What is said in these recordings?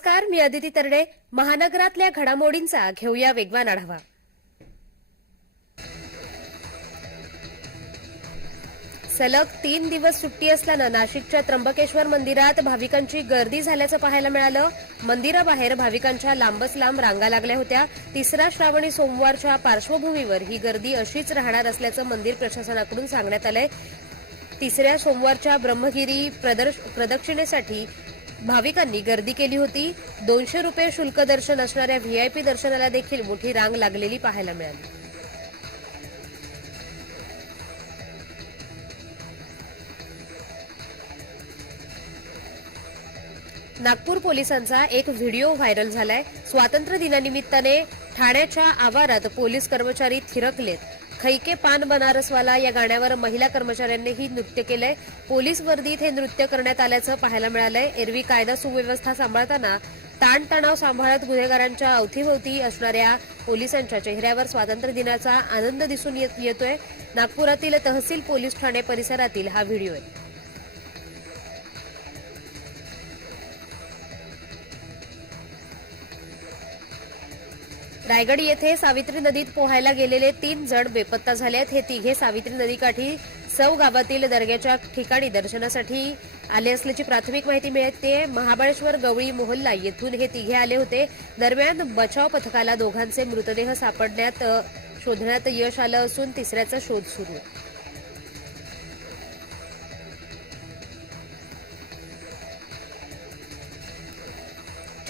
नमस्कार मी अदिती तरडे. महानगरातल्या घडामोडींचा घेऊया वेगवान आढावा. सलग तीन दिवस सुट्टी असल्यानं नाशिकच्या त्र्यंबकेश्वर मंदिरात भाविकांची गर्दी झाल्याचं पाहायला मिळालं. मंदिराबाहेर भाविकांच्या लांबच लांब रांगा लागल्या होत्या. तिसरा श्रावणी सोमवारच्या पार्श्वभूमीवर ही गर्दी अशीच राहणार असल्याचं मंदिर प्रशासनाकडून सांगण्यात आलंय. तिसऱ्या सोमवारच्या ब्रह्मगिरी प्रदर्श- प्रदक्षिणेसाठी भाविकांनी गर्दी केली होती. दोनशे रुपये शुल्क दर्शन असणाऱ्या व्हीआयपी दर्शनाला देखील मोठी रांग लागलेली पाहायला मिळाली. नागपूर पोलिसांचा एक व्हिडिओ व्हायरल झालाय. स्वातंत्र्य दिनानिमित्ताने ठाण्याच्या आवारात पोलीस कर्मचारी थिरकलेत. खैके पान बनारसवाला या गाण्यावर महिला कर्मचाऱ्यांनीही नृत्य केलंय. पोलीस वर्दीत हे नृत्य करण्यात आल्याचं पाहायला मिळालंय. एरवी कायदा सुव्यवस्था सांभाळताना ताणतणाव सांभाळत गुन्हेगारांच्या अवतीभोवती असणाऱ्या पोलिसांच्या चेहऱ्यावर स्वातंत्र्य दिनाचा आनंद दिसून येत- येतोय. नागपुरातील तहसील पोलीस ठाणे परिसरातील हा व्हिडिओ आहे. रायगड येथे सावित्री नदीत पोहायला गेलेले तीन जण बेपत्ता झाले आहेत. हे तिघे सावित्री नदीकाठी सौ गावातील दर्ग्याच्या ठिकाणी दर्शनासाठी आले असल्याची प्राथमिक माहिती मिळते. महाबळेश्वर गवळी मोहल्ला येथून हे तिघे आले होते. दरम्यान बचाव पथकाला दोघांचे मृतदेह सापडण्यात शोधण्यात यश आलं असून तिसऱ्याचा शोध सुरू. आहे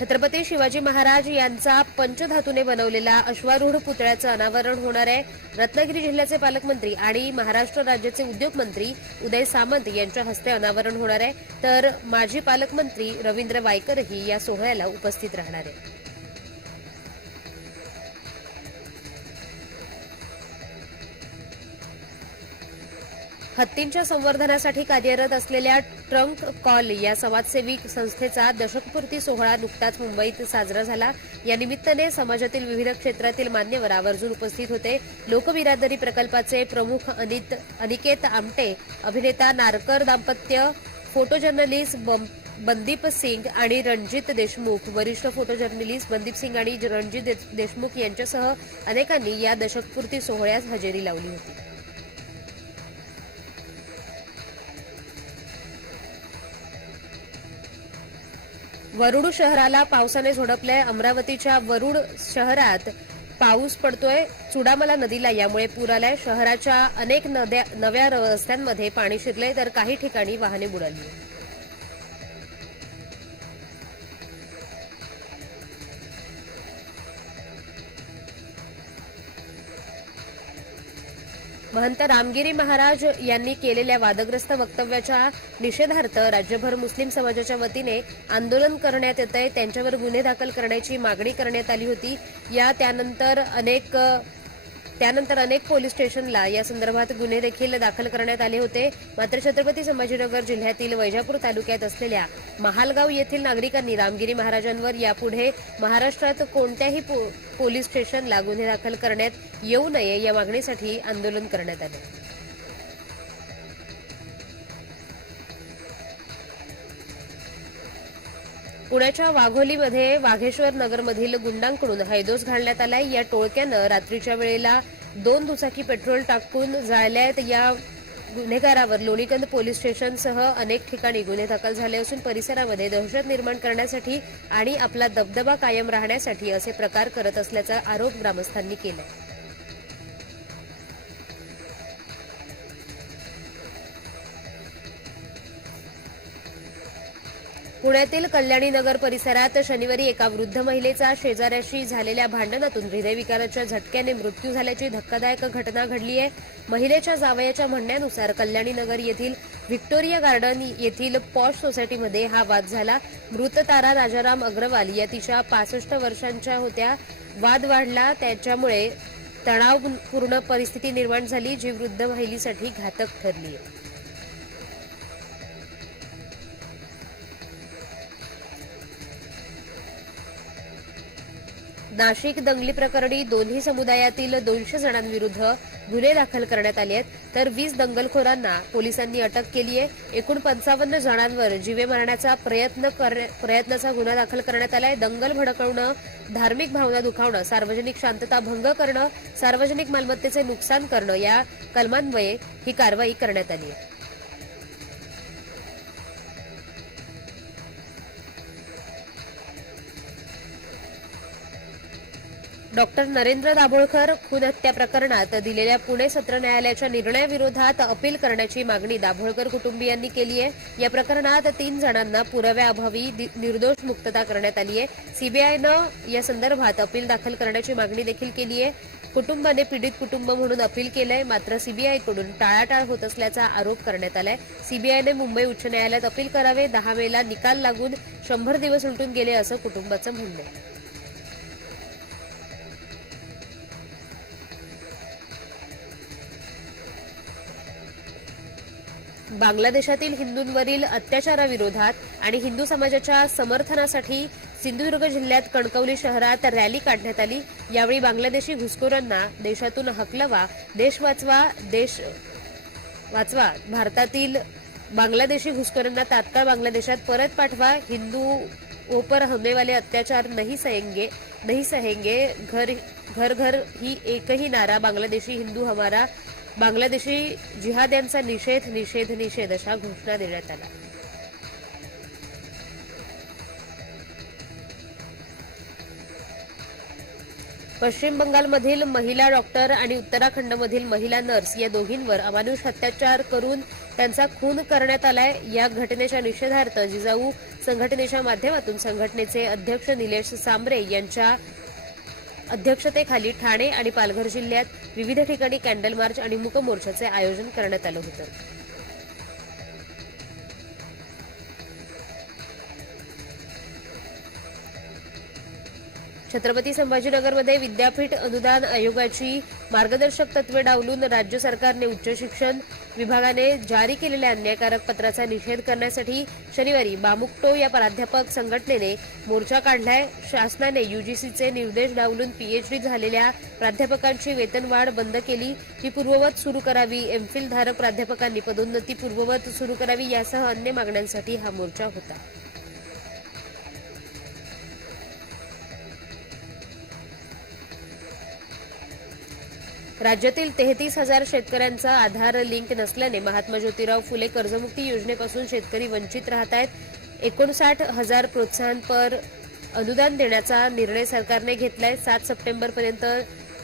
छत्रपती शिवाजी महाराज यांचा पंचधातूने बनवलेला अश्वारूढ पुतळ्याचं अनावरण होणार आहे. रत्नागिरी जिल्ह्याचे पालकमंत्री आणि महाराष्ट्र राज्याचे उद्योग मंत्री उदय सामंत यांच्या हस्ते अनावरण होणार आहे. तर माजी पालकमंत्री रवींद्र वायकरही या सोहळ्याला उपस्थित राहणार आहे हत्तींच्या संवर्धनासाठी कार्यरत असलेल्या ट्रंक कॉल या समाजसेवी संस्थेचा दशकपूर्ती सोहळा नुकताच मुंबईत साजरा झाला. या निमित्ताने समाजातील विविध क्षेत्रातील मान्यवर आवर्जून उपस्थित होते. लोकबिरादरी प्रकल्पाचे प्रमुख अनित अनिकेत आमटे अभिनेता नारकर दाम्पत्य फोटो जर्नलिस्ट बम- बंदीप सिंग आणि रणजित देशमुख. वरिष्ठ फोटो जर्नलिस्ट बंदीप सिंग आणि रणजित देशमुख यांच्यासह अनेकांनी या दशकपूर्ती सोहळ्यास हजेरी लावली होती. वरुड शहराला पावसाने झोडपलंय. अमरावतीच्या वरुड शहरात पाऊस पडतोय. चुडामला नदीला यामुळे पूर आलाय. शहराच्या अनेक नद्या नव्या रस्त्यांमध्ये पाणी शिरलंय. तर काही ठिकाणी वाहने बुडाली. महंत रामगिरी महाराज यांनी केलेल्या वादग्रस्त वक्तव्याच्या निषेधार्थ राज्यभर मुस्लिम समाजाच्या वतीने आंदोलन करण्यात येत आहे त्यांच्यावर गुन्हे दाखल करण्याची मागणी करण्यात आली होती. या त्यानंतर अनेक त्यानंतर अनेक पोलीस स्टेशनला या संदर्भात गुन्हे देखील दाखल करण्यात आले होते. मात्र छत्रपती संभाजीनगर जिल्ह्यातील वैजापूर तालुक्यात असलेल्या महालगाव येथील नागरिकांनी रामगिरी महाराजांवर यापुढे महाराष्ट्रात कोणत्याही पो- पोलीस स्टेशनला गुन्हे दाखल करण्यात येऊ नये या मागणीसाठी आंदोलन करण्यात आले. पुण्याच्या वाघोलीमध्ये वाघेश्वर नगरमधील गुंडांकडून हैदोस घालण्यात आलाय. या टोळक्यानं रात्रीच्या वेळेला दोन दुचाकी पेट्रोल टाकून जाळल्यात. या गुन्हेगारावर लोणीकंद पोलीस स्टेशनसह अनेक ठिकाणी गुन्हे दाखल झाले असून परिसरामध्ये दहशत निर्माण करण्यासाठी आणि आपला दबदबा कायम राहण्यासाठी असे प्रकार करत असल्याचा आरोप ग्रामस्थांनी केला पुण्यातील कल्याणी नगर परिसरात शनिवारी एका वृद्ध महिलेचा शेजाऱ्याशी झालेल्या भांडणातून हृदयविकाराच्या झटक्याने मृत्यू झाल्याची धक्कादायक घटना घडली आहे. महिलेच्या जावयाच्या म्हणण्यानुसार कल्याणी नगर येथील व्हिक्टोरिया गार्डन येथील पॉश सोसायटीमध्ये हा वाद झाला. मृत तारा राजाराम अग्रवाल या तिच्या पासष्ट वर्षांच्या होत्या. वाद वाढला. त्याच्यामुळे तणावपूर्ण परिस्थिती निर्माण झाली जी वृद्ध महिलेसाठी घातक ठरली आहे. नाशिक दंगली प्रकरणी दोन्ही समुदायातील दोनशे जणांविरुद्ध गुन्हे दाखल करण्यात आले आहेत. तर वीस दंगलखोरांना पोलिसांनी अटक केली आहे. एकूण पंचावन्न जणांवर जीवे मारण्याचा प्रयत्न कर- प्रयत्नाचा गुन्हा दाखल करण्यात आलाय. दंगल भडकवणं धार्मिक भावना दुखावणं सार्वजनिक शांतता भंग करणं सार्वजनिक मालमत्तेचे नुकसान करणं या कलमान्वये ही कारवाई करण्यात आली आहे. डॉक्टर नरेंद्र दाभोळकर खून हत्या प्रकरणात दिलेल्या पुणे सत्र न्यायालयाच्या निर्णयाविरोधात अपील करण्याची मागणी दाभोळकर कुटुंबियांनी केली आहे. या प्रकरणात तीन जणांना पुराव्याअभावी दि- निर्दोष मुक्तता करण्यात आली आहे. सीबीआयनं या संदर्भात अपील दाखल करण्याची मागणी देखील केली आहे. कुटुंबाने पीडित कुटुंब म्हणून अपील केलंय मात्र सीबीआयकडून टाळाटाळ होत असल्याचा आरोप करण्यात आलाय. सीबीआयने मुंबई उच्च न्यायालयात अपील करावे दहा मेला निकाल लागून शंभर दिवस उलटून गेले असं कुटुंबाचं म्हणणं आहे. बांगलादेशातील हिंदूंवरील अत्याचाराविरोधात आणि हिंदू समाजाच्या समर्थनासाठी सिंधुदुर्ग जिल्ह्यात कणकवली शहरात रॅली काढण्यात आली. यावेळी बांगलादेशी घुसखोरांना देशातून हकलवा देश वाचवा देश वाचवा भारतातील बांगलादेशी घुसखोरांना तात्काळ बांगलादेशात परत पाठवा हिंदू ऊपर होने वाले अत्याचार नहीं सहेंगे नहीं सहेंगे घर घर घर ही एकही नारा बांगलादेशी हिंदू हमारा बांगलादेशी जिहाद यांचा निषेध निषेध निषेध अशा घोषणा देण्यात आल्या. पश्चिम बंगालमधील महिला डॉक्टर आणि उत्तराखंडमधील महिला नर्स या दोघींवर अमानुष अत्याचार करून त्यांचा खून करण्यात आलाय. या घटनेच्या निषेधार्थ जिजाऊ संघटनेच्या माध्यमातून संघटनेचे अध्यक्ष निलेश सांबरे यांच्या अध्यक्षतेखाली ठाणे आणि पालघर जिल्ह्यात विविध ठिकाणी कॅन्डल मार्च आणि मूक मोर्चाचे आयोजन करण्यात आलं होतं. छत्रपती संभाजीनगरमध्ये विद्यापीठ अनुदान आयोगाची मार्गदर्शक तत्वे डावलून राज्य सरकारने उच्च शिक्षण विभागाने जारी केलेल्या अन्यायकारक पत्राचा निषेध करण्यासाठी शनिवारी बामुक्टो या प्राध्यापक संघटनेने मोर्चा काढलाय. शासनाने युजीसीचे निर्देश डावलून पीएचडी झालेल्या प्राध्यापकांची वेतनवाढ बंद केली. ती पूर्ववत सुरू करावी एमफिल धारक प्राध्यापकांनी पदोन्नती पूर्ववत सुरू करावी यासह अन्य मागण्यांसाठी हा मोर्चा होता. राज्यातील तेहतीस हजार शेतकऱ्यांचा आधार लिंक नसल्याने महात्मा ज्योतिराव फुले कर्जमुक्ती योजनेपासून शेतकरी वंचित राहत आहेत. एकोणसाठ हजार प्रोत्साहनपर अनुदान देण्याचा निर्णय सरकारने घेतलाय. सात सप्टेंबर पर्यंत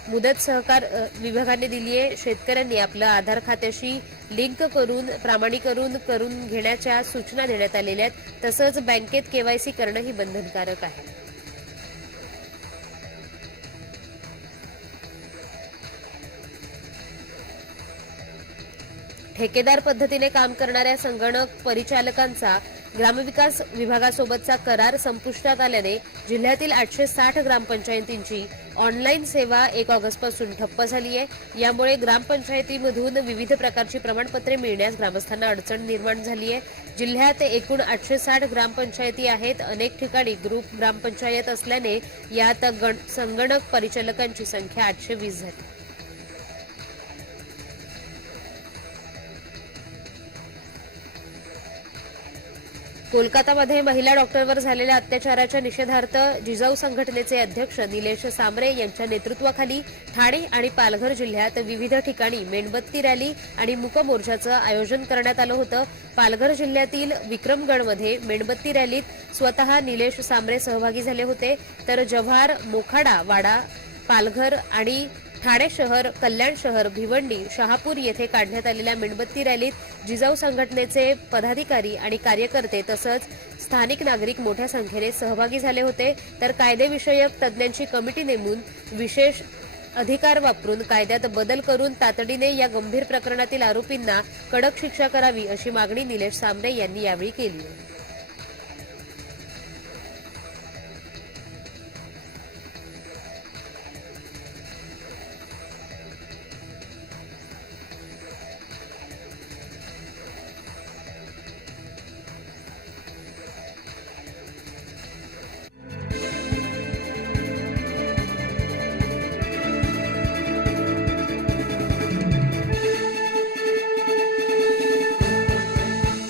मुदत सहकार विभागाने दिली आहे. शेतकऱ्यांनी आपलं आधार खात्याशी लिंक करून प्रामाणीकरण करून घेण्याच्या सूचना देण्यात आलेल्या आहेत. तसंच बँकेत केवायसी करणंही बंधनकारक आहे. ठेकेदार पद्धतीने काम करणाऱ्या संगणक परिचालकांचा ग्रामविकास विभागासोबतचा करार संपुष्टात आल्याने जिल्ह्यातील आठशे साठ ग्रामपंचायतींची ऑनलाईन सेवा एक ऑगस्टपासून ठप्प झाली आहे. यामुळे ग्रामपंचायतीमधून विविध प्रकारची प्रमाणपत्रे मिळण्यास ग्रामस्थांना अडचण निर्माण झाली आहे. जिल्ह्यात एकूण आठशे साठ ग्रामपंचायती आहेत. अनेक ठिकाणी ग्रुप ग्रामपंचायत असल्याने यात गण- संगणक परिचालकांची संख्या आठशे वीस झाली. कोलकातामध्ये महिला डॉक्टरवर झालेल्या अत्याचाराच्या निषेधार्थ जिजाऊ संघटनेचे अध्यक्ष निलेश सांबरे यांच्या नेतृत्वाखाली ठाणे आणि पालघर जिल्ह्यात विविध ठिकाणी मेणबत्ती रॅली आणि मूकमोर्चाचं आयोजन करण्यात आलं होतं. पालघर जिल्ह्यातील विक्रमगडमध्ये मेणबत्ती रॅलीत स्वतः निलेश सामरे सहभागी झाले होते. तर जव्हार मोखाडा वाडा पालघर आणि ठाणे शहर कल्याण शहर भिवंडी शहापूर येथे काढण्यात आलेल्या मेणबत्ती रॅलीत जिजाऊ संघटनेचे पदाधिकारी आणि कार्यकर्ते तसंच स्थानिक नागरिक मोठ्या संख्येने सहभागी झाले होते. तर कायदेविषयक तज्ज्ञांची कमिटी नेमून विशेष अधिकार वापरून कायद्यात बदल करून तातडीने या गंभीर प्रकरणातील आरोपींना कडक शिक्षा करावी अशी मागणी निलेश सामरे यांनी यावेळी केली.